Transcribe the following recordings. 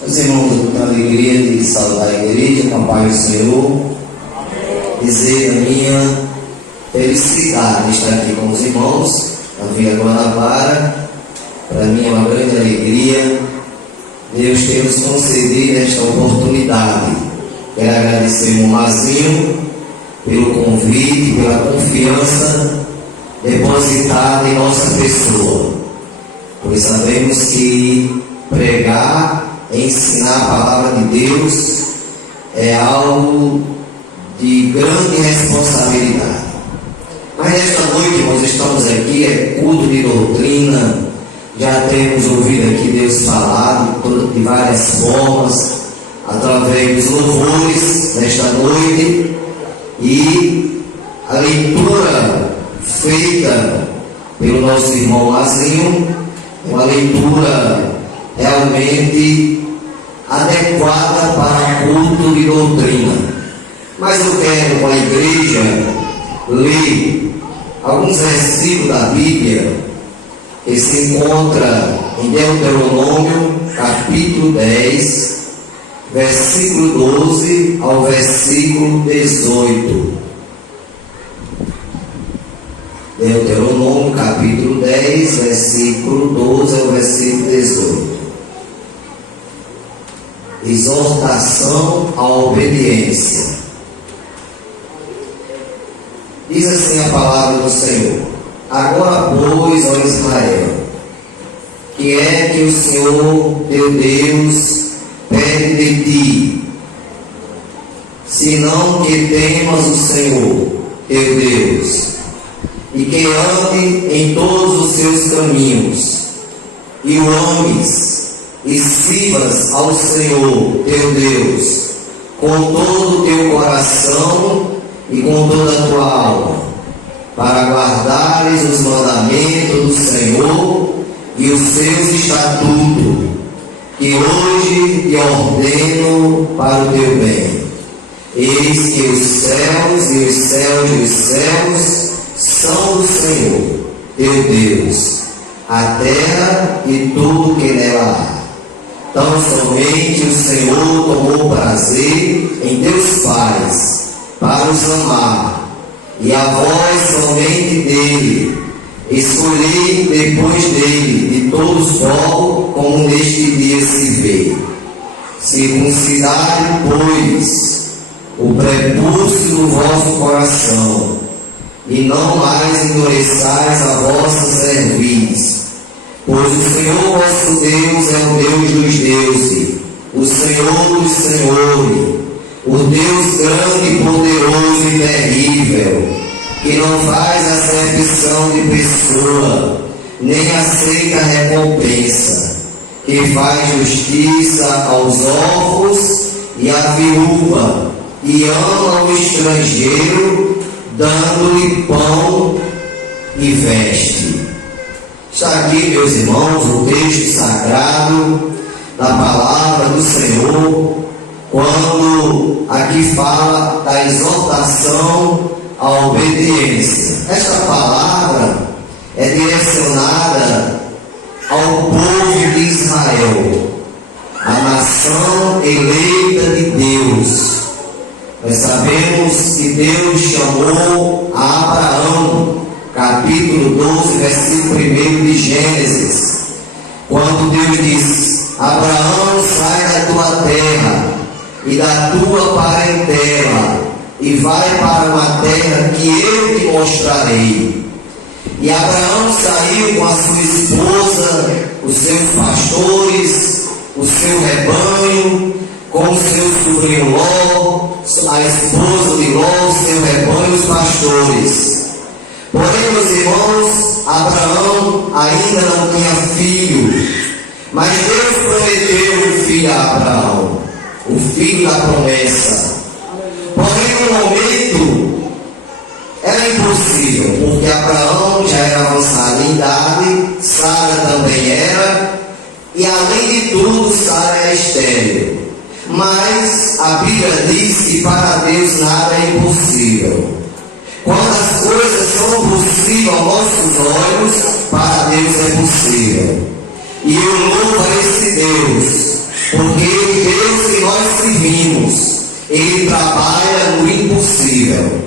Meus irmãos, eu tenho a alegria de saudar a igreja com a paz do Senhor. Dizer a minha felicidade de estar aqui com os irmãos na Vila Guanabara. Para mim é uma grande alegria Deus ter nos concedido esta oportunidade. Quero agradecer ao Mazinho pelo convite, pela confiança depositada em nossa pessoa, pois sabemos que pregar, ensinar a palavra de Deus é algo de grande responsabilidade. Mas nesta noite, irmãos, estamos aqui, é culto de doutrina. Já temos ouvido aqui Deus falar de várias formas, através dos louvores nesta noite, e a leitura feita pelo nosso irmão Mazinho, uma leitura realmente adequada para culto de doutrina. Mas eu quero com a igreja ler alguns versículos da Bíblia que se encontra em Deuteronômio capítulo 10, versículo 12 ao versículo 18. Deuteronômio capítulo 10, versículo 12 ao versículo 18. Exortação à obediência. Diz assim a palavra do Senhor: agora, pois, ó Israel, que é que o Senhor teu Deus pede de ti, senão que temas o Senhor teu Deus, e que ande em todos os seus caminhos, e o ames, e sirvas ao Senhor teu Deus com todo o teu coração e com toda a tua alma, para guardares os mandamentos do Senhor e os seus estatutos, que hoje te ordeno para o teu bem. Eis que os céus e os céus dos céus são do Senhor teu Deus, a terra e tudo que nela há. Tão somente o Senhor tomou prazer em teus pais, para os amar, e a vós somente dele escolhi depois dele de todos os povos, como neste dia se vê. Circuncidai, pois, o prepúcio do vosso coração, e não mais endureçais a vossa cerviz, pois o Senhor vosso Deus é o Deus dos deuses, o Senhor dos senhores, o Deus grande, poderoso e terrível, que não faz acepção de pessoa, nem aceita recompensa, que faz justiça aos órfãos e à viúva, e ama o estrangeiro, dando-lhe pão e veste. Está aqui, meus irmãos, o texto sagrado da palavra do Senhor, quando aqui fala da exortação à obediência. Esta palavra é direcionada ao povo de Israel, a nação eleita de Deus. Nós sabemos que Deus chamou a Abraão, capítulo 12, versículo 1 de Gênesis, quando Deus diz: Abraão, sai da tua terra e da tua parentela, e vai para uma terra que eu te mostrarei. E Abraão saiu com a sua esposa, os seus pastores, o seu rebanho, com o seu sobrinho Ló, a esposa de Ló, o seu rebanho, os pastores. Porém, meus irmãos, Abraão ainda não tinha filho, mas Deus prometeu um filho a Abraão, o filho da promessa. Porém, no momento, era impossível, porque Abraão já era avançado em idade, Sara também era, e além de tudo, Sara era estéril. Mas a Bíblia diz que para Deus nada é impossível. Quando as coisas são possíveis aos nossos olhos, para Deus é possível. E eu louvo a esse Deus Porque o Deus que nós servimos, Ele trabalha no impossível.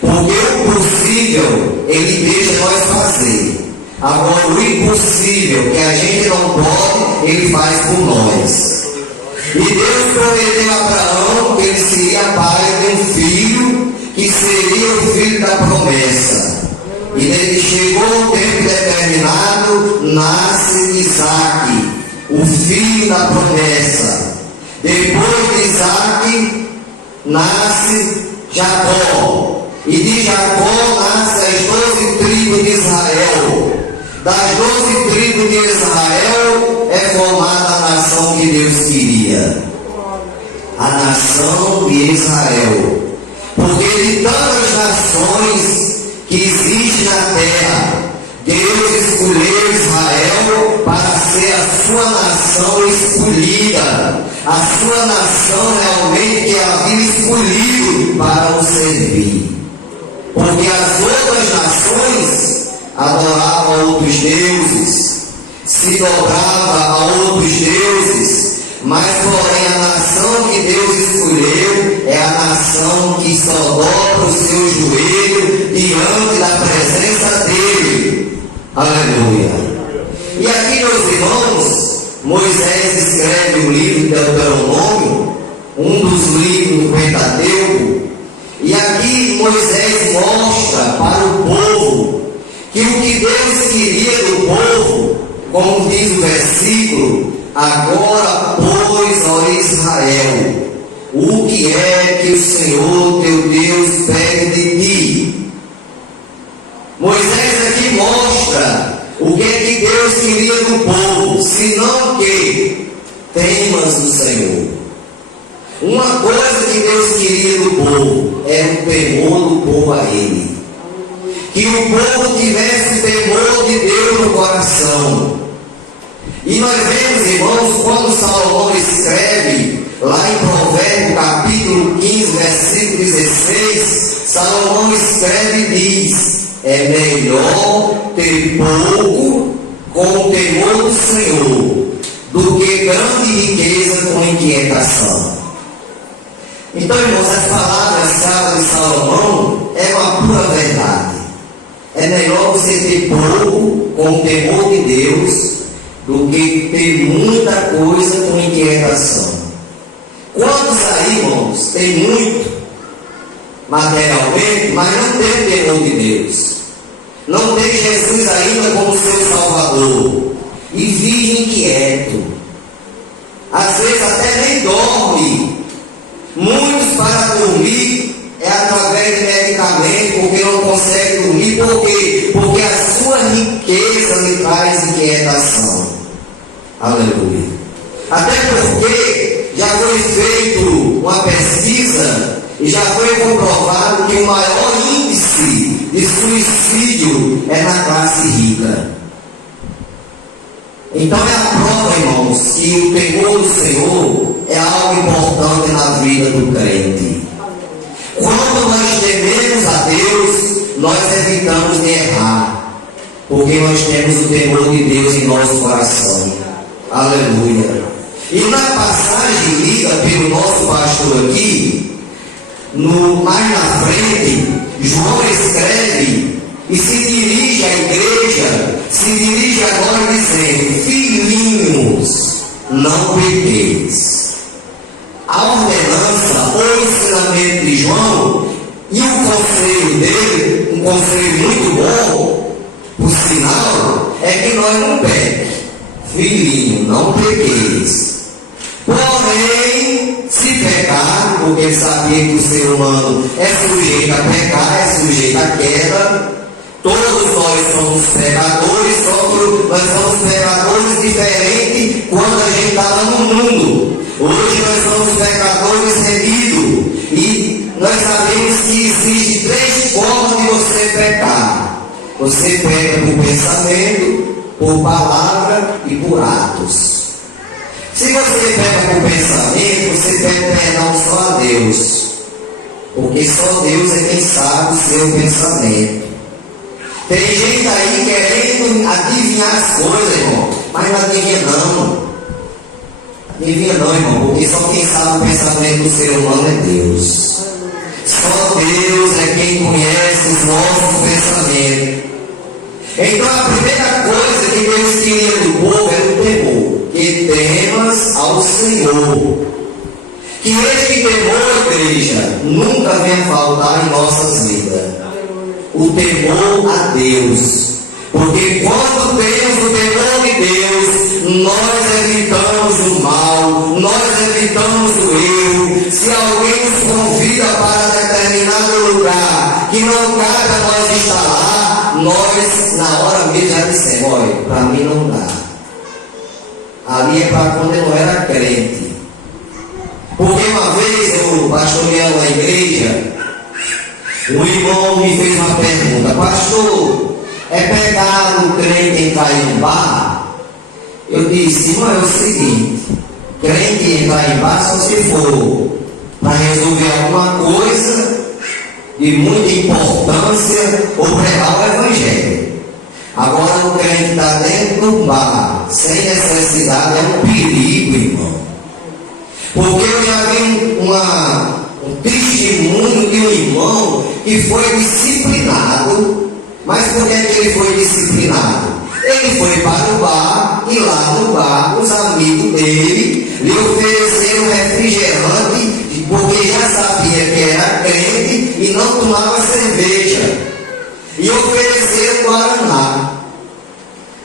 Porque o possível, Ele deixa nós fazer. Agora, o impossível, que a gente não pode, Ele faz por nós. E Deus prometeu a Abraão que ele seria pai de um filho, que seria o filho da promessa. E ele chegou o tempo determinado, nasce Isaque, o filho da promessa. Depois de Isaque, nasce Jacó. E de Jacó nasce as 12 tribos de Israel. Das 12 tribos de Israel é formada a nação que Deus queria. A nação de Israel. Porque de tantas nações que existem na terra, Deus escolheu Israel para ser a sua nação escolhida. A sua nação realmente que havia escolhido para o servir. Porque as outras nações adoravam outros deuses, se dobravam a outros deuses, mas porém a nação que Deus escolheu é a nação que só dobra o seu joelho diante da presença dele. Aleluia. E aqui, meus irmãos, Moisés escreve o livro de Deuteronômio, um dos livros do Pentateuco, e aqui Moisés mostra para o povo que o que Deus queria do povo, como diz o versículo, agora, pois, ó Israel, o que é que o Senhor teu Deus pede de ti? Moisés aqui mostra o que é que Deus queria do povo, senão que temas do Senhor. Uma coisa que Deus queria do povo era o temor do povo a Ele. Que o povo tivesse o temor de Deus no coração. E nós vemos, irmãos, quando Salomão escreve, lá em Provérbios capítulo 15, versículo 16, Salomão escreve e diz: é melhor ter pouco com o temor do Senhor do que grande riqueza com inquietação. Então, irmãos, as palavras de Salomão é uma pura verdade. É melhor você ter pouco com o temor de Deus do que ter muita coisa com inquietação. Quantos aí, irmãos, tem muito materialmente, mas não tem o temor de Deus? Não tem Jesus ainda como seu Salvador e vive inquieto. Às vezes até nem dorme. Muitos para dormir é através de medicamento, porque não consegue dormir. Por quê? Porque a sua riqueza lhe traz inquietação. Aleluia. Até porque já foi feito uma pesquisa e já foi comprovado que o maior índice de suicídio é na classe rica. Então é a prova, irmãos, que o temor do Senhor é algo importante na vida do crente. Quando nós tememos a Deus, nós evitamos de errar, porque nós temos o temor de Deus em nosso coração. Aleluia. E na passagem lida pelo nosso pastor aqui, mais na frente, João escreve e se dirige à igreja, se dirige agora dizendo: filhinhos, não pequeis. A ordenança ou ensinamento de João e o conselho dele, um conselho muito bom, por sinal, é que nós não pequemos. Filhinho, não pequeis. Porém, se pecar, porque ele sabia que o ser humano é sujeito a pecar, é sujeito a queda, todos nós somos pecadores, nós somos pecadores diferentes quando a gente estava no mundo. Hoje nós somos pecadores remidos e nós sabemos que existem 3 formas de você pecar. Você peca por pensamento, por palavra e por atos. Se você peca por pensamento, você pede perdão só a Deus, porque só Deus é quem sabe o seu pensamento. Tem gente aí querendo adivinhar as coisas, irmão, mas não adivinha não. Envia não, irmão, porque só quem sabe o pensamento do ser humano é Deus. Só Deus é quem conhece os nossos pensamentos. Então a primeira coisa que Deus queria do povo era o temor. Que temas ao Senhor. Que este temor, igreja, nunca venha faltar em nossas vidas. O temor a Deus. Porque quando temos o temor de Deus, nós evitamos o mal, nós evitamos o erro. Se alguém nos convida para determinado lugar que não cabe a nós estar lá, nós na hora mesmo já dissemos, olha, para mim não dá. Ali é para quando eu não era crente. Porque uma vez eu pastoreando a igreja, um irmão me fez uma pergunta: pastor, é pecado o crente entrar em um bar? Eu disse: irmão, é o seguinte, crente entrar em bar só se for para resolver alguma coisa de muita importância ou pregar o evangelho. Agora o crente está dentro do bar sem necessidade é um perigo, irmão. Porque eu já vi um testemunho de um irmão que foi disciplinado. Mas por que ele foi disciplinado? Ele foi para o bar e lá no bar os amigos dele lhe ofereceram refrigerante, porque já sabia que era crente e não tomava cerveja, e ofereceram Guaraná.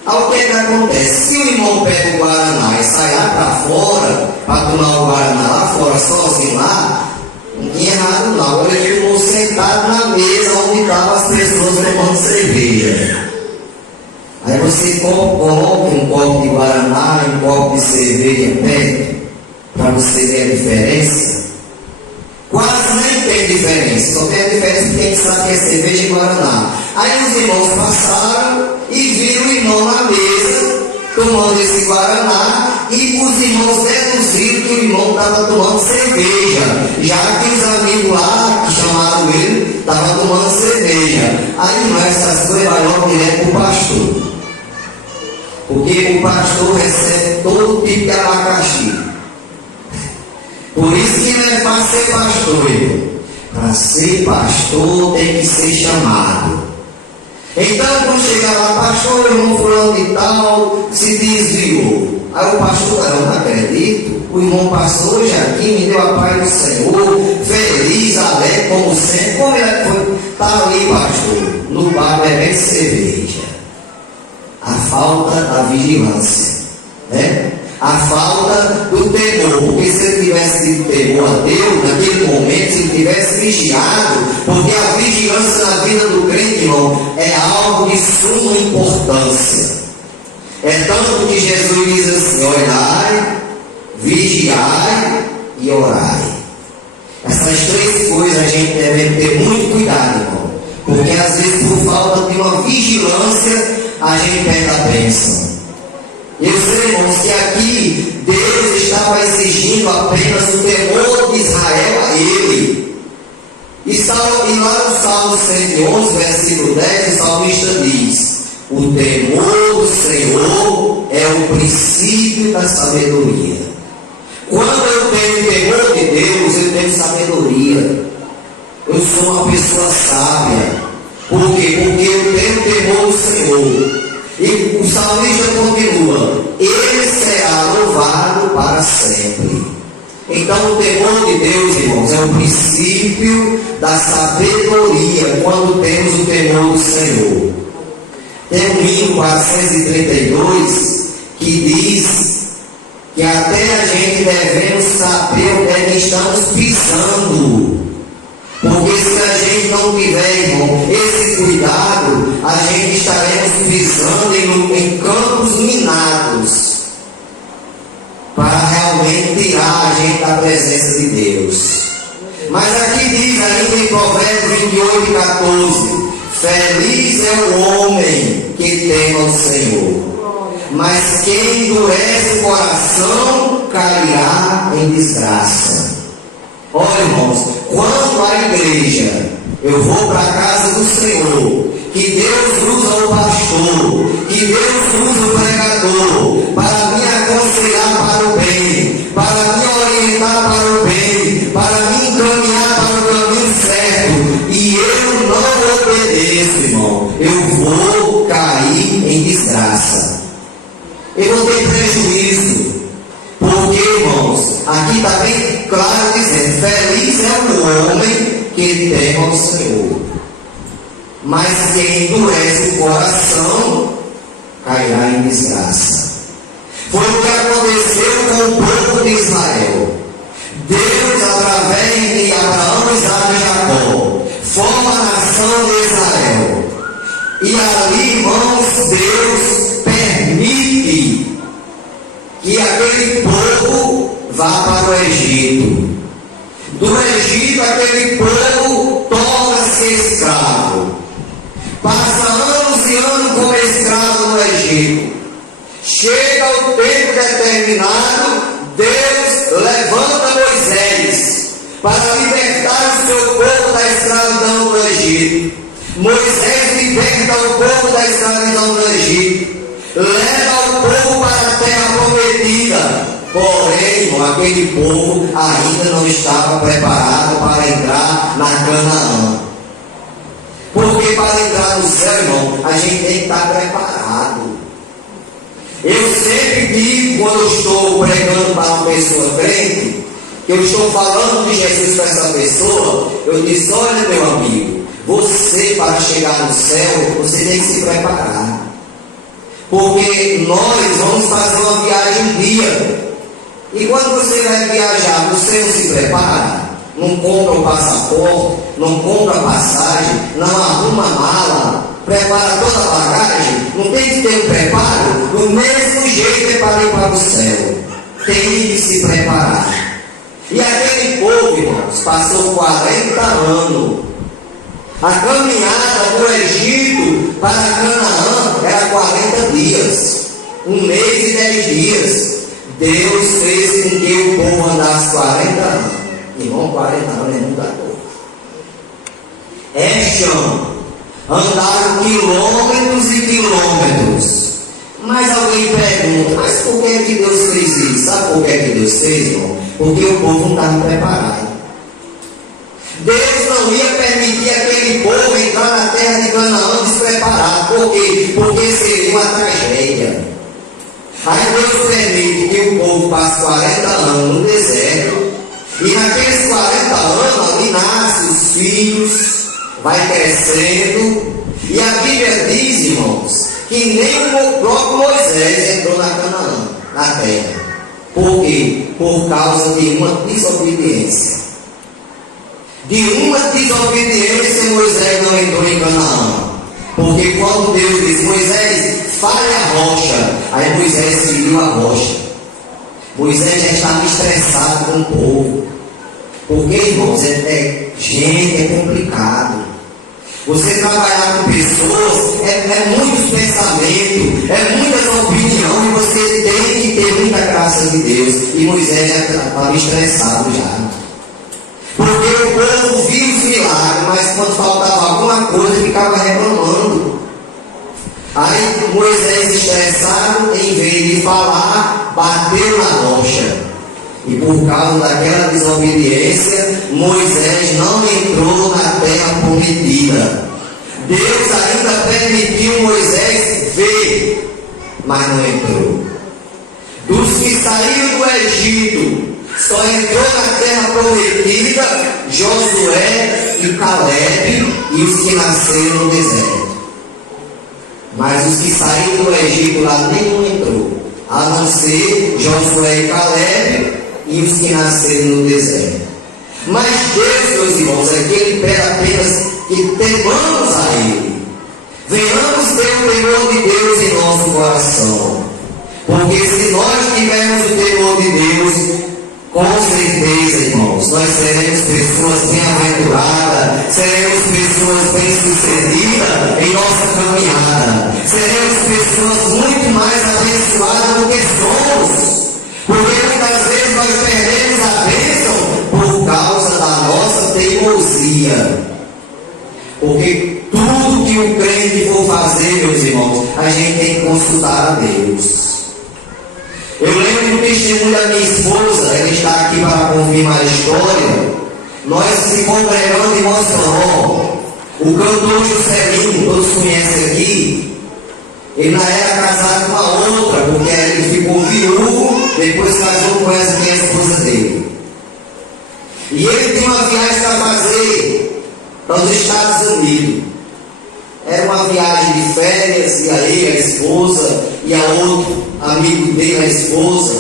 Ao que acontece? Se o irmão pega o Guaraná e sai lá para fora para tomar o Guaraná lá fora sozinho lá, não tinha errado não. Agora ele ficou sentado na mesa onde estavam as pessoas tomando cerveja. Aí você coloca um copo de Guaraná e um copo de cerveja perto, para você ver a diferença. Quase nem tem diferença, só tem a diferença de quem sabe que é cerveja e Guaraná. Aí os irmãos passaram e viram o irmão na mesa tomando esse Guaraná, e os irmãos deduziram que o irmão estava tomando cerveja, já que os amigos lá que chamaram ele estavam tomando cerveja. Aí não, essas coisas vai logo direto para o pastor, porque o pastor recebe todo tipo de abacaxi. Por isso que não é para ser pastor, irmão. Para ser pastor tem que ser chamado. Então, quando chegar lá, pastor, o irmão fulano de tal se desviou. Aí o pastor: eu não acredito, o irmão passou hoje aqui, me deu a paz do Senhor, feliz, alegre, como sempre. Como ele foi? Está ali, pastor, no bar bebendo cerveja. A falta da vigilância, né? A falta do temor, porque se ele tivesse tido temor a Deus, naquele momento, se ele tivesse vigiado, porque a vigilância na vida do crente, irmão, é algo de suma importância. É tanto que Jesus diz assim: olhai, vigiai e orai. Essas três coisas a gente deve ter muito cuidado, irmão, porque às vezes por falta de uma vigilância a gente perde a bênção. Eu sei, irmãos, que aqui Deus estava exigindo apenas o temor de Israel a Ele. E lá no Salmo 111, versículo 10, o salmista diz: o temor do Senhor é o princípio da sabedoria. Quando eu tenho temor de Deus, eu tenho sabedoria. Eu sou uma pessoa sábia. Por quê? Porque eu tenho temor do Senhor. E o salmista continua: Ele será louvado para sempre. Então o temor de Deus, irmãos, é o princípio da sabedoria quando temos o temor do Senhor. Tem um hino 432 que diz que até a gente devemos saber onde é que estamos pisando. Porque se a gente não tiver, irmão, esse cuidado, a gente estaremos pisando em campos minados para realmente tirar a gente da presença de Deus. Mas aqui diz ainda em Provérbios 28:14: feliz é o homem que teme ao Senhor, mas quem endurece o coração cairá em desgraça. Olha, irmãos, quando a igreja, eu vou para a casa do Senhor, que Deus usa o pastor, que Deus usa o pregador para me aconselhar para o bem, irmãos, aqui está bem claro dizendo: feliz é o homem que teme ao Senhor, mas quem endurece o coração cairá em desgraça. Foi o que aconteceu com o povo de Israel. Deus, através de Abraão, Isaac e Jacó, forma a nação de Israel. E ali, irmãos, Deus permite que aquele povo vá para o Egito. Do Egito, aquele povo torna-se escravo. Passa anos e anos como escravo no Egito. Chega o tempo determinado, Deus levanta Moisés para libertar o seu povo da escravidão no Egito. Moisés liberta o povo da escravidão no Egito, leva o povo para a terra prometida. Porém, irmão, aquele povo ainda não estava preparado para entrar na Canaã. Porque para entrar no céu, irmão, a gente tem que estar preparado. Eu sempre digo, quando eu estou pregando para uma pessoa crente, que eu estou falando de Jesus para essa pessoa, eu disse: olha, meu amigo, você, para chegar no céu, você tem que se preparar. Porque nós vamos fazer uma viagem um dia. E quando você vai viajar, você não se prepara? Não compra o passaporte, não compra a passagem, não arruma a mala, prepara toda a bagagem, não tem que ter um preparo? Do mesmo jeito é para ir para o céu. Tem que se preparar. E aquele povo, irmãos, passou 40 anos. A caminhada do Egito para Canaã era 40 dias, 1 mês e 10 dias. Deus fez com que o povo andasse 40 anos. Irmão, 40 anos é muita coisa. É chão. Andaram quilômetros e quilômetros. Mas alguém pergunta: mas por que Deus fez isso? Sabe por que Deus fez, irmão? Porque o povo não estava preparado. Deus não ia permitir aquele povo entrar na terra de Canaã despreparado. Por quê? Porque seria uma tragédia. Aí Deus permite que o povo passe 40 anos no deserto. E naqueles 40 anos ali nascem os filhos, vai crescendo. E a Bíblia diz, irmãos, que nem o próprio Moisés entrou na Canaã, na terra. Por quê? Por causa de uma desobediência. De uma desobediência, Moisés não entrou em Canaã. Porque quando Deus diz: Moisés, fale a rocha, aí Moisés seguiu a rocha. Moisés já estava estressado com o povo. Porque, irmãos, gente, é complicado. Você trabalhar com pessoas é muitos pensamentos, é muitas opiniões, e você tem que ter muita graça de Deus. E Moisés já estava estressado já. Porque o povo via os milagres, mas quando faltava alguma coisa, ficava reclamando. Aí Moisés, estressado, em vez de falar, bateu na rocha. E por causa daquela desobediência, Moisés não entrou na terra prometida. Deus ainda permitiu Moisés ver, mas não entrou. Dos que saíram do Egito, só entrou na terra prometida Josué e Caleb e os que nasceram no deserto. Mas os que saíram do Egito lá nenhum entrou, a não ser Josué e Caleb e os que nasceram no deserto. Mas Deus, meus irmãos, é que Ele pede apenas que temamos a Ele. Venhamos ter o temor de Deus em nosso coração. Porque se nós tivermos o temor de Deus, com certeza, irmãos, nós seremos pessoas bem-aventuradas, seremos pessoas bem-sucedidas em nossa caminhada, seremos pessoas muito mais abençoadas do que somos. Porque muitas vezes nós perdemos a bênção por causa da nossa teimosia. Porque tudo que o crente for fazer, meus irmãos, a gente tem que consultar a Deus. Eu lembro do testemunho da minha esposa, ela está aqui para confirmar a história. Nós se congregamos em Mossoró. O cantor Juscelino, todos conhecem aqui, ele não era casado com a outra, porque ele ficou viúvo depois casou com essa que é a esposa dele. E ele tinha uma viagem para fazer para os Estados Unidos. Era uma viagem de férias, e aí a esposa, e a outro amigo dele, a esposa.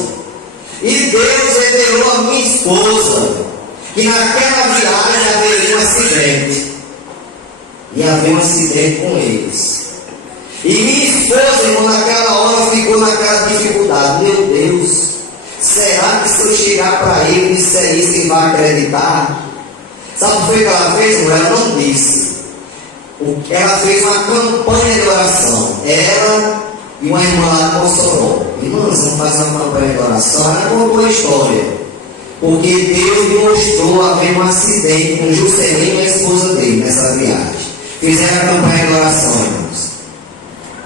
E Deus revelou a minha esposa que naquela viagem haveria um acidente. E havia um acidente com eles. E minha esposa, irmão, naquela hora ficou naquela dificuldade. Meu Deus, será que se eu chegar para ele e disser isso, ele vai acreditar? Sabe o que ela fez, irmão? Ela não disse. Ela fez uma campanha de oração. Ela e uma irmã lá de Mossoró. Irmãs, vamos fazer uma campanha de oração. Ela contou a história. Porque Deus me mostrou haver um acidente com Juscelino e a esposa dele nessa viagem. Fizeram a campanha de oração, irmãos.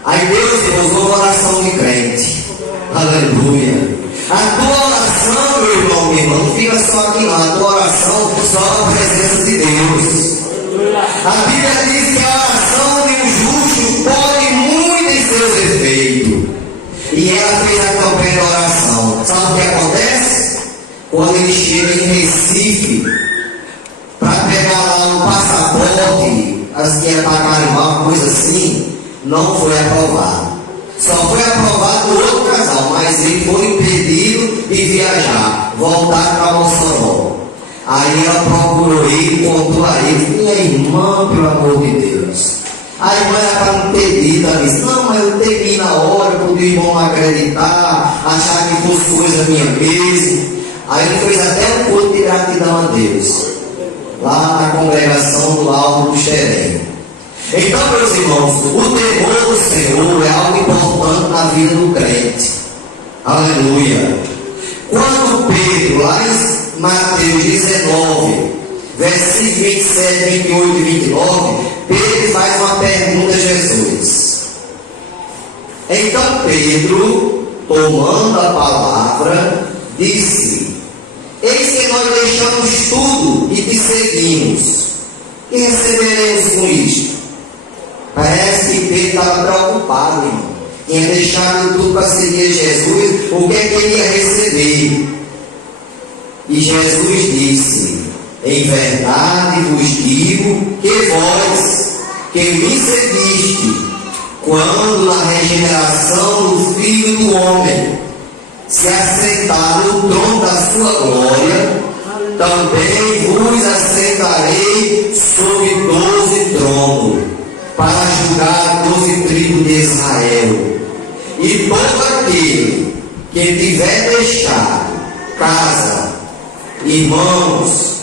Aí Deus usou uma oração de crente. Aleluia. A tua oração, meu irmão, minha irmã, não fica só aqui não. A tua oração só a presença de Deus. A Bíblia diz que a oração de um justo pode muito em seus efeitos. E ela fez a campanha de oração. Sabe o que acontece? Quando ele chega em Recife, para pegar lá o passaporte, as que ia para Carimbar, coisa assim, não foi aprovado. Só foi aprovado no outro casal, mas ele foi impedido de viajar, voltar para Mossoró. Aí ela procurou ele, contou a ele: minha irmã, pelo amor de Deus. A irmã era para um pedido, ela disse: não, mas eu temi na hora, para o irmão acreditar, achar que fosse coisa minha mesmo. Aí ele fez até um culto de gratidão a Deus, lá na congregação do Alto do Xerém. Então, meus irmãos, o temor do Senhor é algo importante na vida do crente. Aleluia. Quando Pedro, lá em Mateus 19, versículos 27, 28 e 29, Pedro faz uma pergunta a Jesus. Então Pedro, tomando a palavra, disse: eis que nós deixamos tudo e te seguimos. E receberemos com isto? Parece que Pedro estava preocupado, irmão. Tinha deixado tudo para seguir Jesus. O que é que ele ia receber? E Jesus disse: em verdade vos digo que vós, que me seguiste, quando na regeneração do Filho do Homem se assentar no trono da sua glória, também vos assentarei sobre 12 tronos, para julgar 12 tribos de Israel. E todo aquele que tiver deixado casa, irmãos,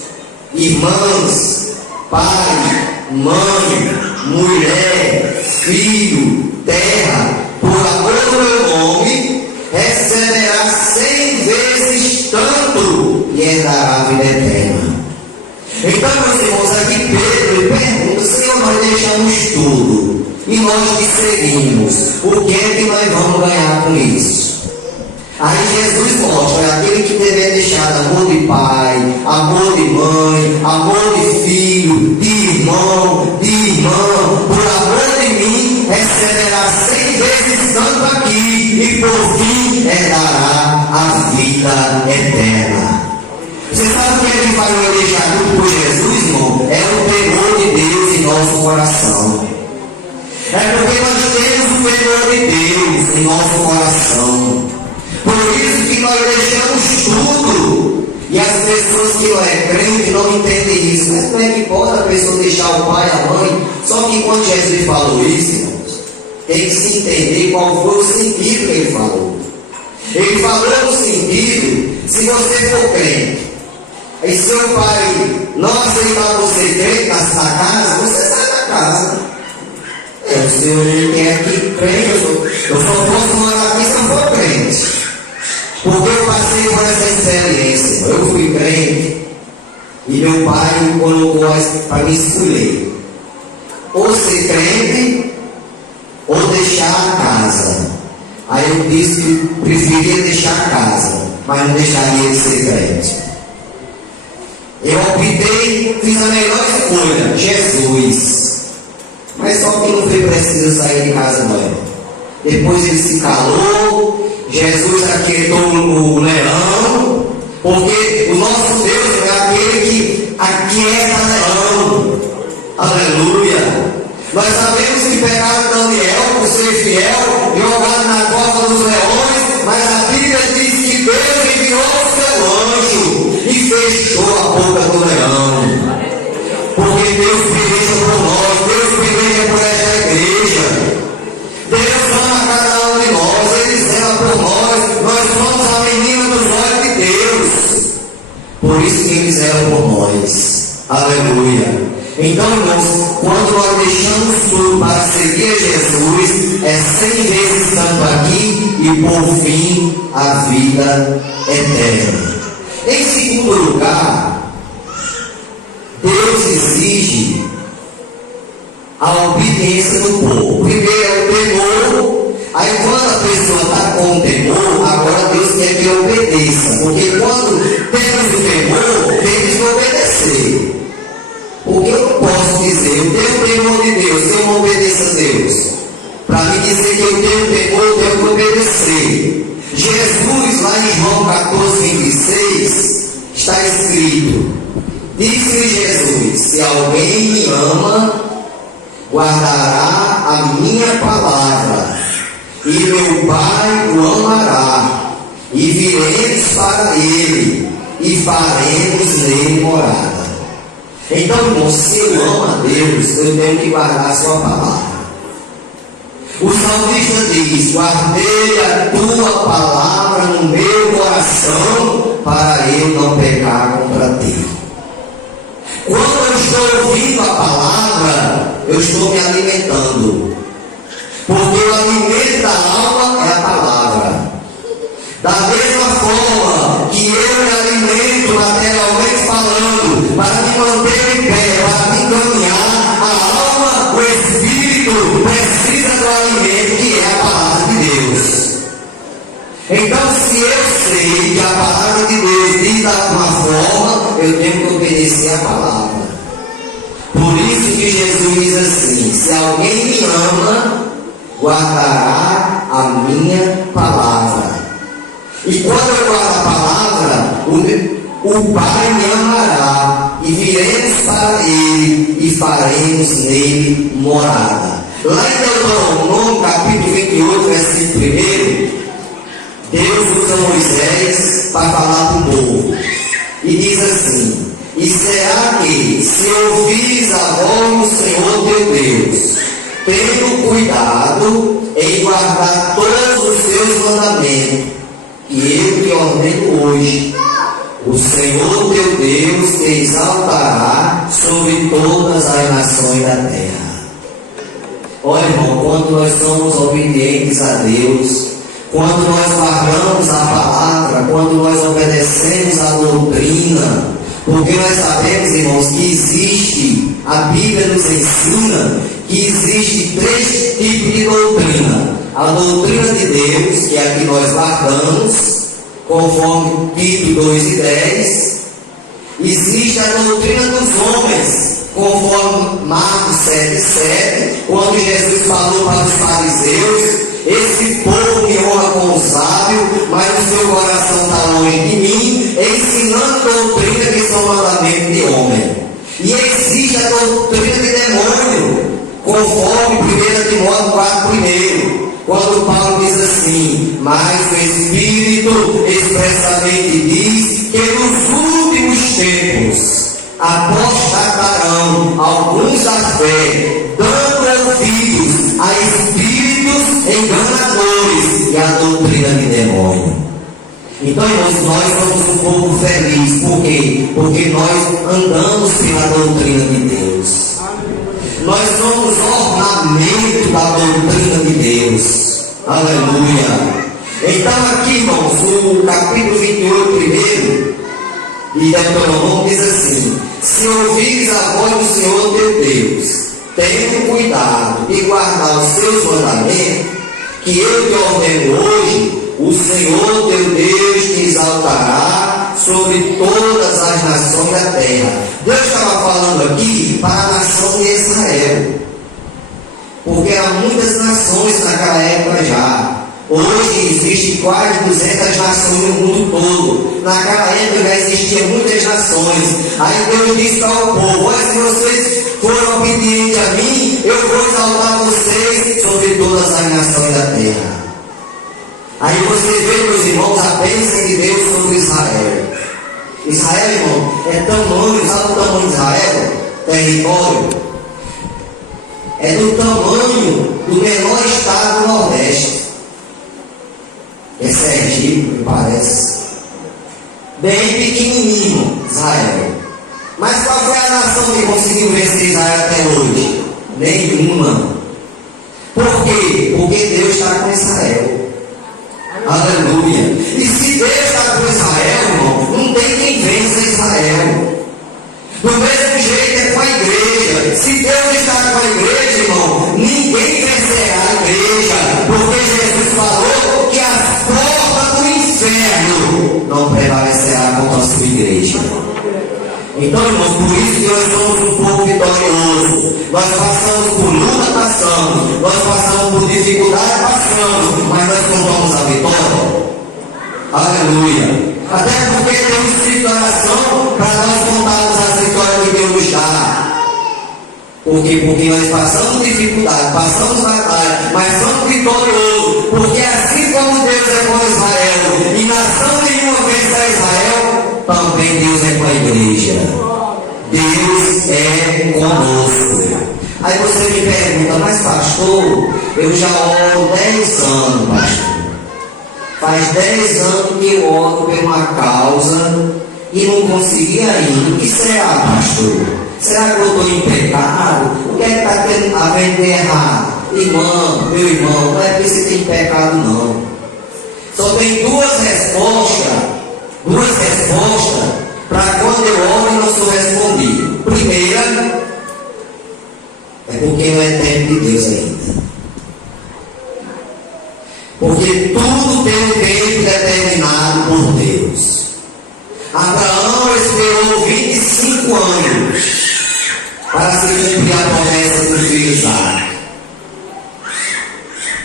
irmãs, pai, mãe, mulher, filho, terra, por amor do meu nome, receberá 100 vezes tanto e herdará a vida eterna. Então, meus irmãos, aqui Pedro pergunta: Senhor, nós deixamos tudo e nós te seguimos, o que é que nós vamos ganhar com isso? Aí Jesus mostra: aquele que tiver deixado amor de pai, amor de mãe, amor de filho, de irmão, de irmã, por amor de mim, receberá 100 vezes tanto aqui e por fim herdará a vida eterna. Você sabe o que ele faz ao deixar tudo por Jesus, irmão? É o temor de Deus em nosso coração. É porque nós temos o temor de Deus em nosso coração. Por isso que nós deixamos tudo. E as pessoas que não é crente não entendem isso. Mas como é que pode a pessoa deixar o pai, a mãe? Só que quando Jesus falou isso, irmãos, tem que se entender qual foi o sentido que ele falou. Ele falou no sentido: se você for crente, e seu pai não aceitar você crente na casa, você sai da casa. O Senhor ele quer aqui crente. Eu só posso morar aqui se eu for crente. Porque eu passei por essa experiência. Eu fui crente e meu pai me colocou para me escolher: ou ser crente ou deixar a casa. Aí eu disse que preferia deixar a casa, mas não deixaria de ser crente. Eu optei, fiz a melhor escolha: Jesus. Mas só que não foi preciso sair de casa, não. depois ele se calou, Jesus aquietou o leão, porque o nosso Deus é aquele que aquieta leão. Aleluia! Nós sabemos que pegaram Daniel por ser fiel, jogaram na cova dos leões, mas a Bíblia diz que Deus enviou o seu anjo e fechou a boca do leão. Porque Deus peleja por nós, Deus peleja por esta igreja. Deus ama cada um de nós, Ele zela por nós somos a menina dos olhos de Deus. Por isso que Ele zela por nós. Aleluia. Então, irmãos, quando nós deixamos tudo para seguir Jesus, é 100 vezes tanto aqui e por fim a vida eterna. Em segundo lugar, Deus exige a obediência do povo. Primeiro é o temor. Aí quando a pessoa está com temor, agora Deus quer que obedeça. Porque quando temos o temor, temos que obedecer. Porque eu não posso dizer, eu tenho o temor de Deus, se eu não obedeço a Deus. Para me dizer que eu tenho temor, eu tenho que obedecer. Jesus, lá em João 14, 26, está escrito: disse Jesus, se alguém me ama, guardará a minha palavra, e meu Pai o amará, e viremos para ele, e faremos nele morada. Então, irmão, se eu amo a Deus, eu tenho que guardar a sua palavra. O salmista diz: guardei a tua palavra no meu coração, para eu não pecar contra ti. Quando eu estou ouvindo a palavra, eu estou me alimentando. Porque o alimento da alma é a palavra. Da mesma forma que eu me alimento materialmente falando, para me manter em pé, para me caminhar, a alma, o espírito precisa do alimento que é a palavra de Deus. Então, se eu sei que a palavra de Deus diz de alguma forma, eu tenho que obedecer a palavra. Por isso que Jesus diz assim: se alguém me ama, guardará a minha palavra. E quando eu guardo a palavra, o Pai me amará, e viremos para Ele, e faremos nele morada. Lá em Deuteronômio, capítulo 28, versículo 1, Deus usa Moisés para falar para o povo. E diz assim: e será que, se ouvires a voz do Senhor teu Deus, tendo cuidado em guardar todos os seus mandamentos, que eu te ordeno hoje, o Senhor teu Deus te exaltará sobre todas as nações da terra. Olha, irmão, quando nós somos obedientes a Deus, quando nós guardamos a palavra, quando nós obedecemos a doutrina, porque nós sabemos, irmãos, que existe, a Bíblia nos ensina que existe 3 tipos de doutrina. A doutrina de Deus, que é a que nós guardamos, conforme Tito 2:10. Existe a doutrina dos homens, conforme Marcos 7:7, quando Jesus falou para os fariseus: esse povo me honra com o sábio, mas o seu coração está longe de mim, ensinando doutrina que são mandamentos de homem. E existe a doutrina de demônio, conforme 1 Timóteo 4:1, quando Paulo diz assim: mas o Espírito expressamente diz que nos últimos tempos apostatarão alguns da fé, dando ouvidos a espíritos enganadores e a doutrina de demônio. Então, irmãos, nós somos um povo feliz. Por quê? Porque nós andamos pela doutrina de Deus. Nós somos ornamento da doutrina de Deus. Aleluia. Então aqui, irmãos, no capítulo 28 primeiro de Deuteronômio diz assim: se ouvires a voz do Senhor teu Deus, tendo cuidado de guardar os seus mandamentos, que eu te ordeno hoje, o Senhor teu Deus te exaltará sobre todas as nações da terra. Deus estava falando aqui para a nação de Israel, porque há muitas nações nações naquela época já. Hoje existem quase 200 nações no mundo todo. Naquela época já existiam muitas nações. Aí Deus disse para o povo: olha, se vocês foram obedientes a mim, eu vou exaltar vocês sobre todas as nações da terra. Aí você vê, meus irmãos, a bênção de Deus sobre Israel. Israel, irmão, é tamanho, sabe o tamanho de Israel? Território. É do tamanho do menor estado do Nordeste. É Sergipe, me parece. Bem pequenininho, Israel. Mas qual foi a nação que conseguiu vencer Israel até hoje? Nenhuma. Por quê? Porque Deus está com Israel. Aleluia. E se Deus está com Israel, irmão, não tem quem vença Israel. Do mesmo jeito é com a igreja. Se Deus está com a igreja, irmão, ninguém vencerá a igreja. Porque Jesus falou que as portas do inferno não prevalecerá contra a sua igreja. Então, irmãos, por isso que nós somos um povo vitorioso. Nós passamos por luta, passamos. Nós passamos por dificuldade, passamos. Mas nós contamos a vitória. Aleluia. Até porque temos espírito de oração para nós contarmos as vitórias que Deus nos dá. Porque nós passamos dificuldade, passamos batalha, mas somos vitoriosos. Porque assim como Deus é com Israel e nação nenhuma vence a Israel, também Deus é com a igreja. Deus é conosco. Aí você me pergunta: mas pastor, eu já oro 10 anos, pastor. Faz 10 anos que eu oro por uma causa e não consegui ainda. O que será, pastor? Será que eu estou em pecado? O que é que está havendo de errado? Irmão, meu irmão, não é porque você tem pecado, não. Só tem duas respostas para quando eu oro e não sou respondido. Primeira, é porque não é tempo de Deus ainda. Porque tudo tem um tempo determinado por Deus. Abraão esperou 25 anos para se cumprir a promessa do filho Isaac.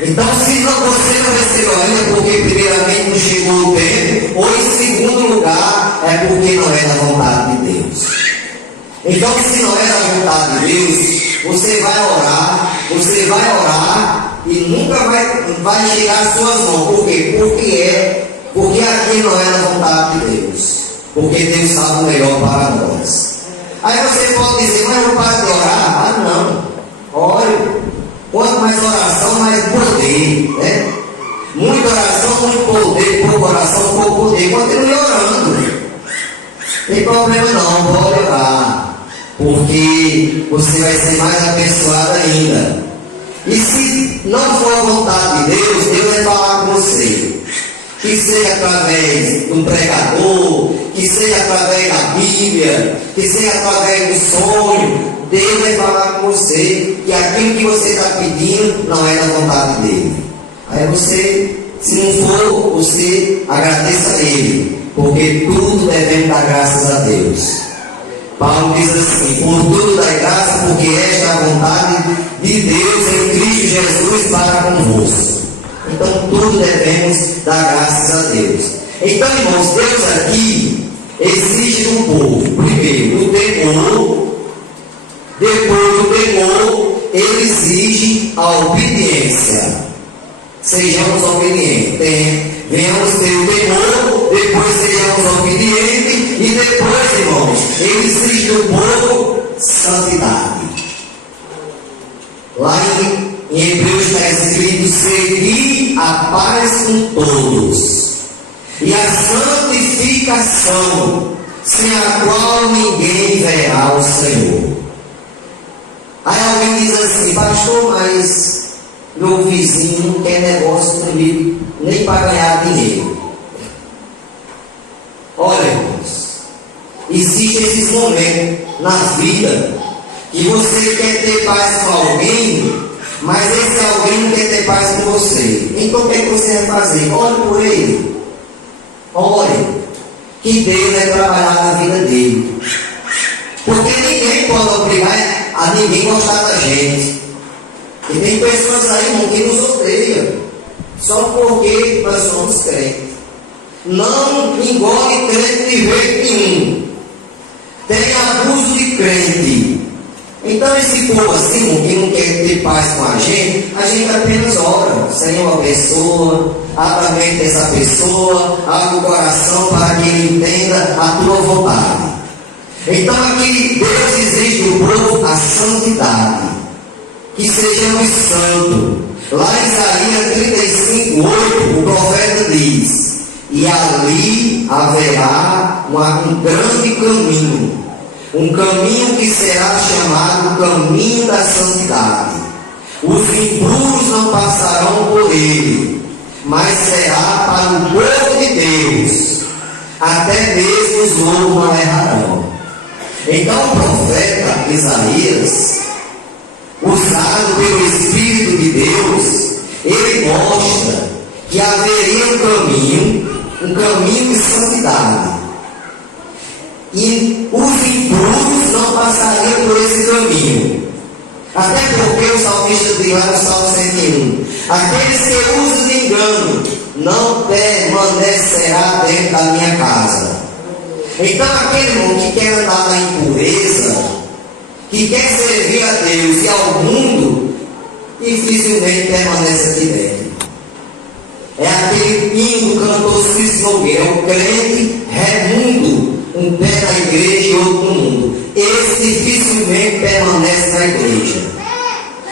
Então, se você não recebeu ainda, porque primeiramente não chegou o tempo, ou em segundo lugar, é porque não é da vontade de Deus. Então, se não é da vontade de Deus, você vai orar e nunca vai chegar às suas mãos. Por quê? Porque aqui não é da vontade de Deus. Porque Deus sabe o melhor para nós. Aí você pode dizer: mas não para de orar? Ah, não. Ore. Quanto mais oração, mais poder, né? Muita oração, muito poder. Pouca oração, pouco poder. Continue orando. Não tem problema não, pode orar. Porque você vai ser mais abençoado ainda. E se não for a vontade de Deus, Deus vai falar com você. Que seja através de um pregador, que seja através da Bíblia, que seja através do sonho. Deus vai falar com você que aquilo que você está pedindo não é da vontade dele. Aí você, se não for, você agradeça a Ele, porque tudo devemos dar graças a Deus. Paulo diz assim: por tudo dai graça, porque esta é a vontade de Deus em Cristo Jesus para convosco. Então tudo devemos dar graças a Deus. Então, irmãos, Deus aqui exige do povo, primeiro, o temor. Depois do temor, Ele exige a obediência. Sejamos obedientes. Venhamos ter o temor, depois sejamos obedientes, e depois, irmãos, Ele exige do povo santidade. Lá em Hebreus está escrito: segui a paz com todos e a santificação, sem a qual ninguém verá o Senhor. Aí alguém diz assim: pastor, mas meu vizinho não quer negócio comigo, nem para ganhar dinheiro. Olha, irmãos, existem esses momentos na vida que você quer ter paz com alguém, mas esse alguém não quer ter paz com você. Então o que é que você vai fazer? Ore por ele. Ore. Que Deus vai trabalhar na vida dele. Porque ninguém pode obrigar a ninguém gostar da gente. E Tem pessoas aí, irmão, que nos odeiam, só porque nós somos crentes. Não engole crente de jeito nenhum. Tem abuso de crente. Então esse povo assim, que não quer ter paz com a gente apenas ora. Senhor, abençoa, abra a mente dessa pessoa, abre o coração para que ele entenda a tua vontade. Então aqui Deus exige do povo a santidade, que sejamos santos. Lá em Isaías 35:8, o profeta diz: e ali haverá um grande caminho, um caminho que será chamado caminho da santidade. Os impuros não passarão por ele, mas será para o povo de Deus. Até mesmo os loucos não errarão. Então o profeta Isaías, usado pelo Espírito de Deus, ele mostra que haveria um caminho de santidade. E os impuros não passariam por esse caminho. Até porque o salmista diz lá no Salmo 101: aqueles que usam de engano não permanecerá dentro da minha casa. Então aquele irmão que quer andar na impureza, que quer servir a Deus e ao mundo, dificilmente permanece aqui dentro. É aquele hino do cantor Cícero Nogueira, o crente remundo, um pé na igreja e outro no mundo. Esse dificilmente permanece na igreja,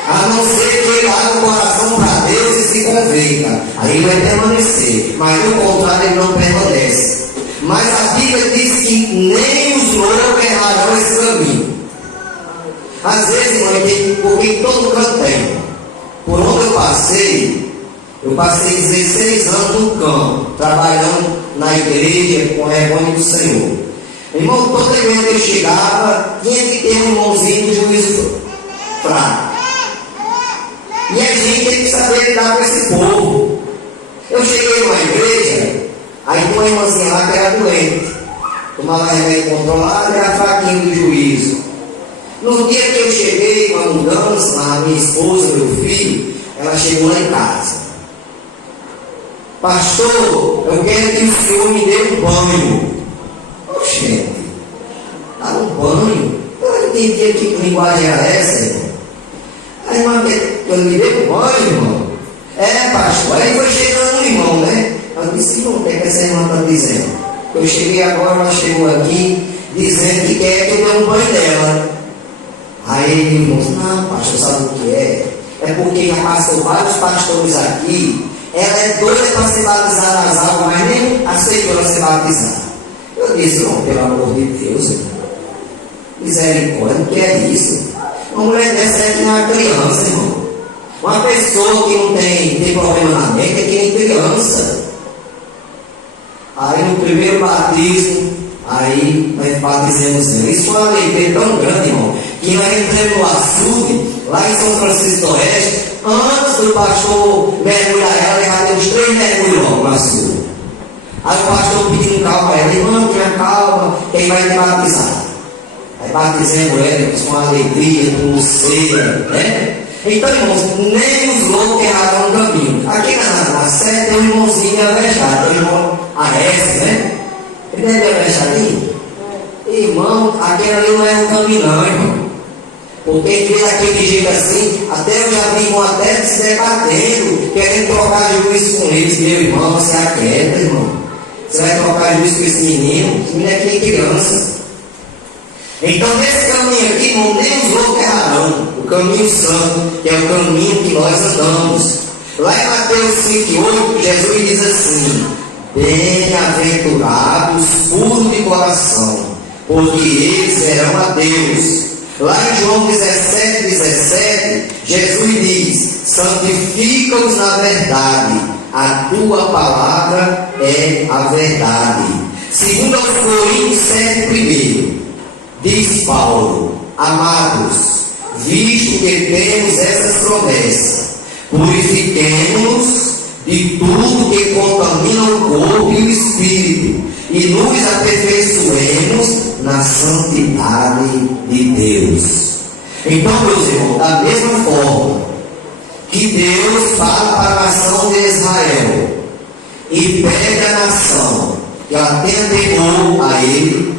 a não ser que ele abra o coração para Deus e se converta. Aí ele vai permanecer, mas do contrário ele não permanece. Mas a Bíblia diz que nem os loucos errarão esse caminho. Às vezes, mãe, porque em todo canto tem. Por onde eu passei 16 anos no campo, trabalhando na igreja com a rebanho do Senhor. Irmão, toda igreja que eu chegava, tinha que ter um irmãozinho de juízo fraco. E a gente tem que saber lidar com esse povo. Eu cheguei numa igreja, aí tem uma irmãzinha lá que era doente, tomava remédio controlado e era fraquinho do juízo. No dia que eu cheguei, uma mudança, a minha esposa, meu filho, ela chegou lá em casa. Pastor, eu quero que o senhor me dê um banho. Oxente, dar um banho? Eu não entendia que linguagem era essa, irmão. A irmã quer que eu me dê um banho, irmão? É, pastor. Aí foi chegando um irmão, né? Eu disse: não, o que essa irmã está dizendo? Eu cheguei agora, ela chegou aqui dizendo que quer que eu dê um banho dela. Aí ele disse: não, pastor, sabe o que é? É porque já passou vários pastores aqui. Ela é doida para ser batizada nas águas, mas nem aceitou ela ser batizada. Eu disse: não, pelo amor de Deus, irmão, misericórdia, o que é isso? Uma mulher dessa é que não é criança, irmão. Uma pessoa que não tem problema na mente é que nem criança. Aí no primeiro batismo, aí nós batizamos ele. Isso foi uma alegria tão grande, irmão, que nós entramos no açude, lá em São Francisco do Oeste. Antes do pastor mergulhar ela, já deu uns 3 mergulhos no açude. Aí o pastor pedindo calma a ela: irmão, tenha calma, quem vai te batizar? Aí batizamos ela com uma alegria, com luceira, né? Então, irmãos, nem os loucos erraram o caminho. Aqui na Sé tem um irmãozinho avexado, tem um irmão Aécio, né? Ele deve avexadinho? Irmão, aquele ali não é um caminho, não, irmão. Porque ele daquele jeito assim, até eu já vi irmão até se debatendo, querendo trocar juízo com eles. Meu irmão, você aquieta, irmão. Você vai trocar juízo com esse menino? Esse menino aqui é criança. Então, nesse caminho aqui, irmão, nem os loucos errarão. O caminho santo, que é o caminho que nós andamos. Lá em Mateus 5:8, Jesus diz assim: bem-aventurados puros de coração, porque eles verão a Deus. Lá em João 17:17, Jesus diz: santifica-os na verdade, a tua palavra é a verdade. Segundo aos Coríntios 7:1, diz Paulo: amados, visto que temos essas promessas, purifiquemo-nos de tudo que contamina o corpo e o espírito, e nos aperfeiçoemos na santidade de Deus. Então, meus irmãos, da mesma forma que Deus fala para a nação de Israel e pede à nação que ela tenha temor a Ele,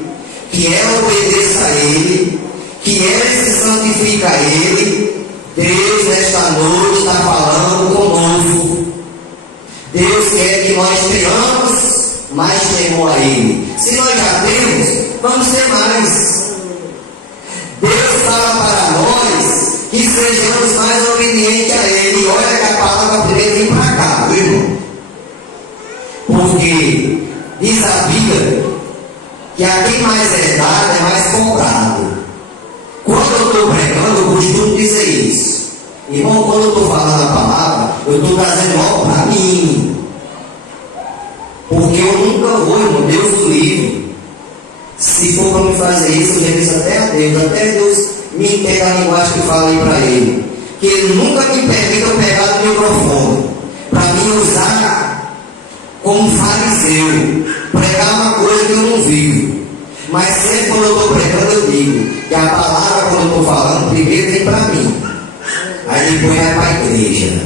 que ela obedeça a Ele, que ela se santifique a Ele. Deus nesta noite está falando conosco. Deus quer que nós tenhamos mais temor a Ele. Se nós já temos, vamos ter mais. Deus fala para nós que sejamos mais obedientes a Ele. Olha que a palavra primeiro vem para cá, viu, irmão? Porque diz a Bíblia que a quem mais é dado é mais comprado. Quando eu estou pregando, eu costumo dizer isso. Irmão, quando eu estou falando a palavra, eu estou trazendo algo para mim. Porque eu nunca vou, irmão, Deus do livre. Se for para me fazer isso, eu já disse até Deus me entenda a linguagem que fala aí para Ele. Que Ele nunca me permita eu pegar no microfone para me usar como fariseu, pregar uma coisa que eu não vivo. Mas sempre quando eu estou pregando, eu digo que a palavra, quando eu estou falando, primeiro vem para mim, aí depois vai para a igreja.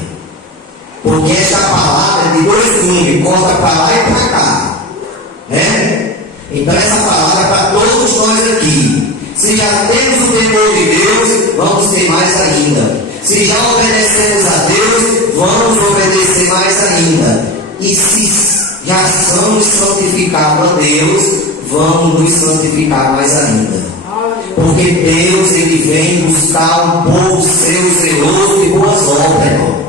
Porque esta palavra é de dois gumes, corta para lá e para cá, né? Então essa palavra é para todos nós aqui. Se já temos o temor de Deus, vamos ter mais ainda. Se já obedecemos a Deus, vamos obedecer mais ainda. E se já somos santificados a Deus, vamos nos santificar mais ainda. Porque Deus, Ele vem buscar um povo seu zeloso de boas obras, irmão.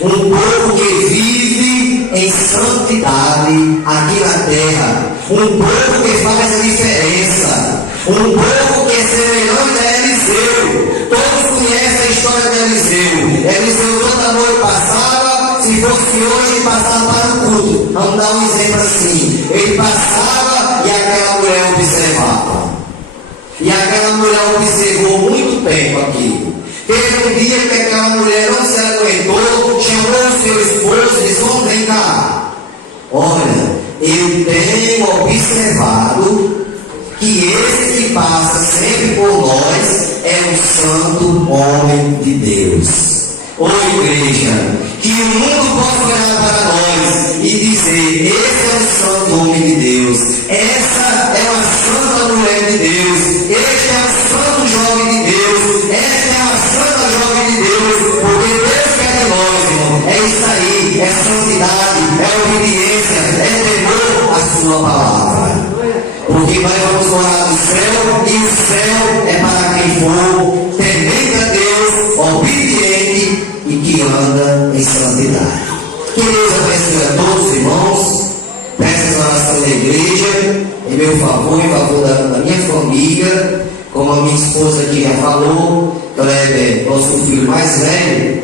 Um povo que vive em santidade aqui na terra. Um povo que faz a diferença. Um povo que é semelhante a Eliseu. Todos conhecem a história de Eliseu. Eliseu toda noite passava. Se fosse hoje, passava para o culto. Vamos dar um exemplo assim. Ele passava e aquela mulher observava. E aquela mulher observou muito tempo aquilo. Teve um dia que aquela mulher não se aguentou, chamou o seu esposo e disse: vamos, vem cá. Olha, eu tenho observado que esse que passa sempre por nós é um santo homem de Deus. Ô igreja, que o mundo possa olhar para nós e dizer: esse é um santo homem de Deus, essa é uma santa mulher de Deus, este é um santo jovem de Deus, esta é uma santa jovem de Deus, porque Deus quer de nós, irmão. É isso aí, é santidade, é obediência, é temor à sua palavra. Porque nós vamos morar no céu, e o céu é para quem for temente a Deus, obediente e que anda em santidade. Que Deus abençoe a todos, irmãos. Peço a oração da igreja em meu favor, em favor da minha família. Como a minha esposa aqui já falou, Kleber, nosso filho mais velho,